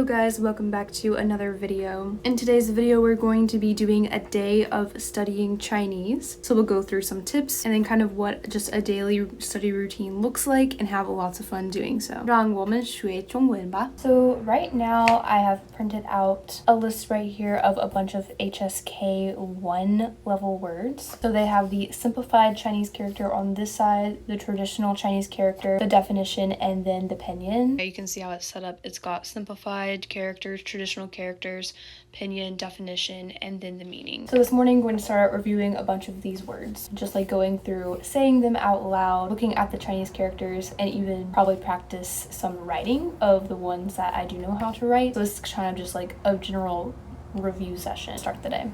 Hello guys, welcome back to another video. In today's video, we're going to be doing a day of studying Chinese. So we'll go through some tips and then kind of what just a daily study routine looks like and have lots of fun doing so. 让我们学中文吧. So right now I have printed out a list right here of a bunch of HSK 1 level words. So they have the simplified Chinese character on this side, the traditional Chinese character, the definition, and then the pinyin. You can see how it's set up. It's got simplified characters, traditional characters, pinyin, definition, and then the meaning. So this morning I'm going to start out reviewing a bunch of these words, just like going through saying them out loud, looking at the Chinese characters, and even probably practice some writing of the ones that I do know how to write. So this is kind of just like a general review session to start the day.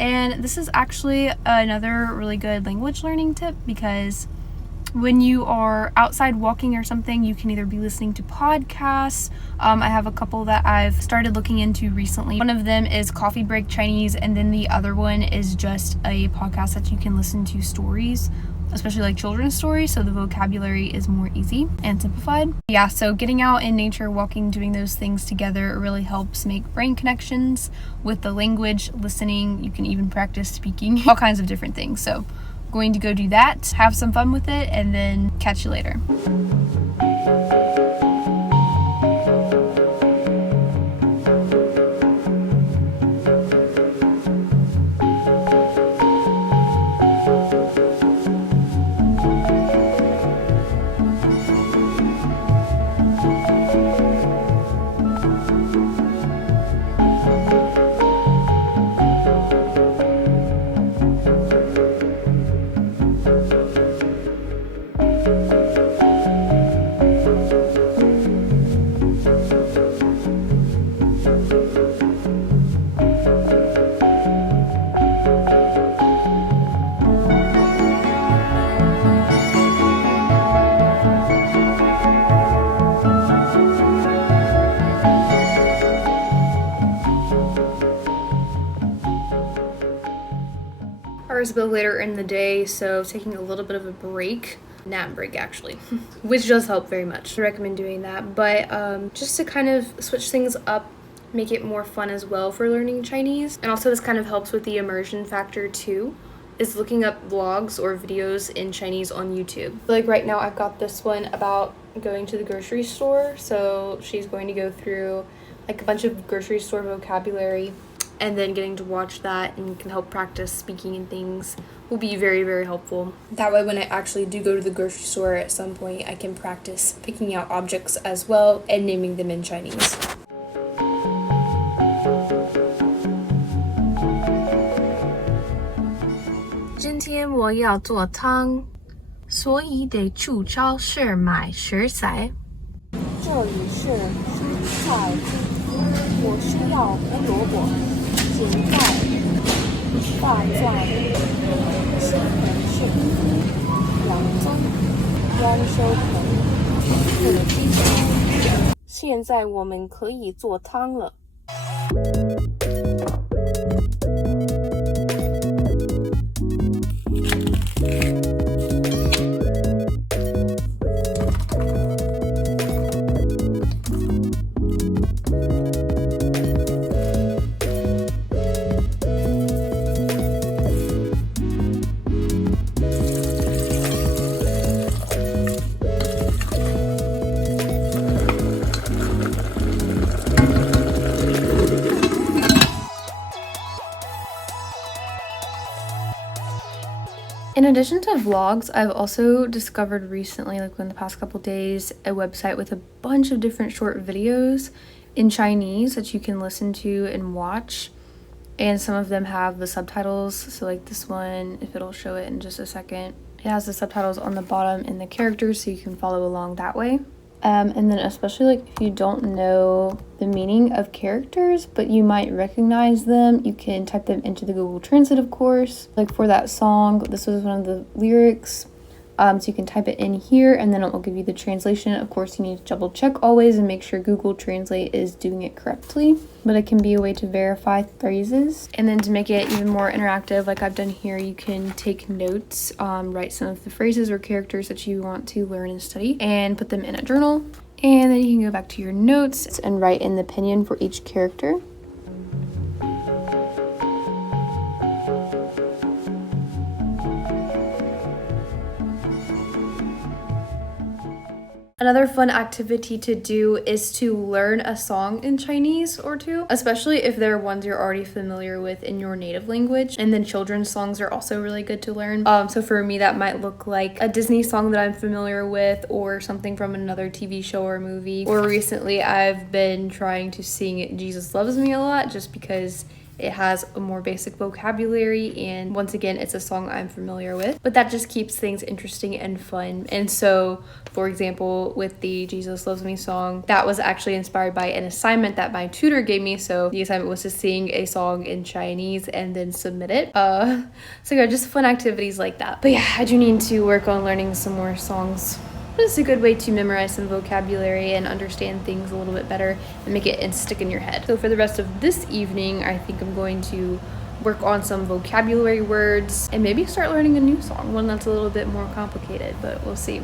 And this is actually another really good language learning tip, because when you are outside walking or something, you can either be listening to podcasts. I have a couple that I've started looking into recently. One of them is Coffee Break Chinese, and then the other one is just a podcast that you can listen to stories, especially like children's stories, so the vocabulary is more easy and simplified. Yeah, so getting out in nature, walking, doing those things together really helps make brain connections with the language, listening. You can even practice speaking, all kinds of different things. So I'm going to go do that, have some fun with it, and then catch you later. Hours a bit later in the day, so taking a little bit of a nap break actually, which does help very much. I recommend doing that, but just to kind of switch things up, make it more fun as well for learning Chinese. And also this kind of helps with the immersion factor too, is looking up vlogs or videos in Chinese on YouTube. Like right now I've got this one about going to the grocery store, so she's going to go through like a bunch of grocery store vocabulary, and then getting to watch that and can help practice speaking and things will be very, very helpful. That way when I actually do go to the grocery store at some point, I can practice picking out objects as well and naming them in Chinese. 今天我要做汤，所以得去超市买食材。这里是蔬菜区，我需要胡萝卜、芹菜、大蒜、西红柿、洋葱、豌豆藤和鸡胸。现在我们可以做汤了。In addition to vlogs, I've also discovered recently, like in the past couple days, a website with a bunch of different short videos in Chinese that you can listen to and watch. And some of them have the subtitles. So like this one, if it'll show it in just a second, it has the subtitles on the bottom and the characters, so you can follow along that way. And then especially like if you don't know the meaning of characters, but you might recognize them, you can type them into the Google Translate, of course. Like for that song, this was one of the lyrics. So you can type it in here and then it will give you the translation. Of course, you need to double check always and make sure Google Translate is doing it correctly. But it can be a way to verify phrases. And then to make it even more interactive, like I've done here, you can take notes, write some of the phrases or characters that you want to learn and study and put them in a journal. And then you can go back to your notes and write in the opinion for each character. Another fun activity to do is to learn a song in Chinese or two, especially if they're ones you're already familiar with in your native language. And then children's songs are also really good to learn. So for me, that might look like a Disney song that I'm familiar with or something from another TV show or movie. Or recently, I've been trying to sing Jesus Loves Me a lot just because it has a more basic vocabulary, and once again, it's a song I'm familiar with, but that just keeps things interesting and fun. And so, for example, with the Jesus Loves Me song, that was actually inspired by an assignment that my tutor gave me. So the assignment was to sing a song in Chinese and then submit it. So yeah, just fun activities like that. But yeah, I do need to work on learning some more songs. It's a good way to memorize some vocabulary and understand things a little bit better and make it and stick in your head. So for the rest of this evening, I think I'm going to work on some vocabulary words and maybe start learning a new song, one that's a little bit more complicated, but we'll see.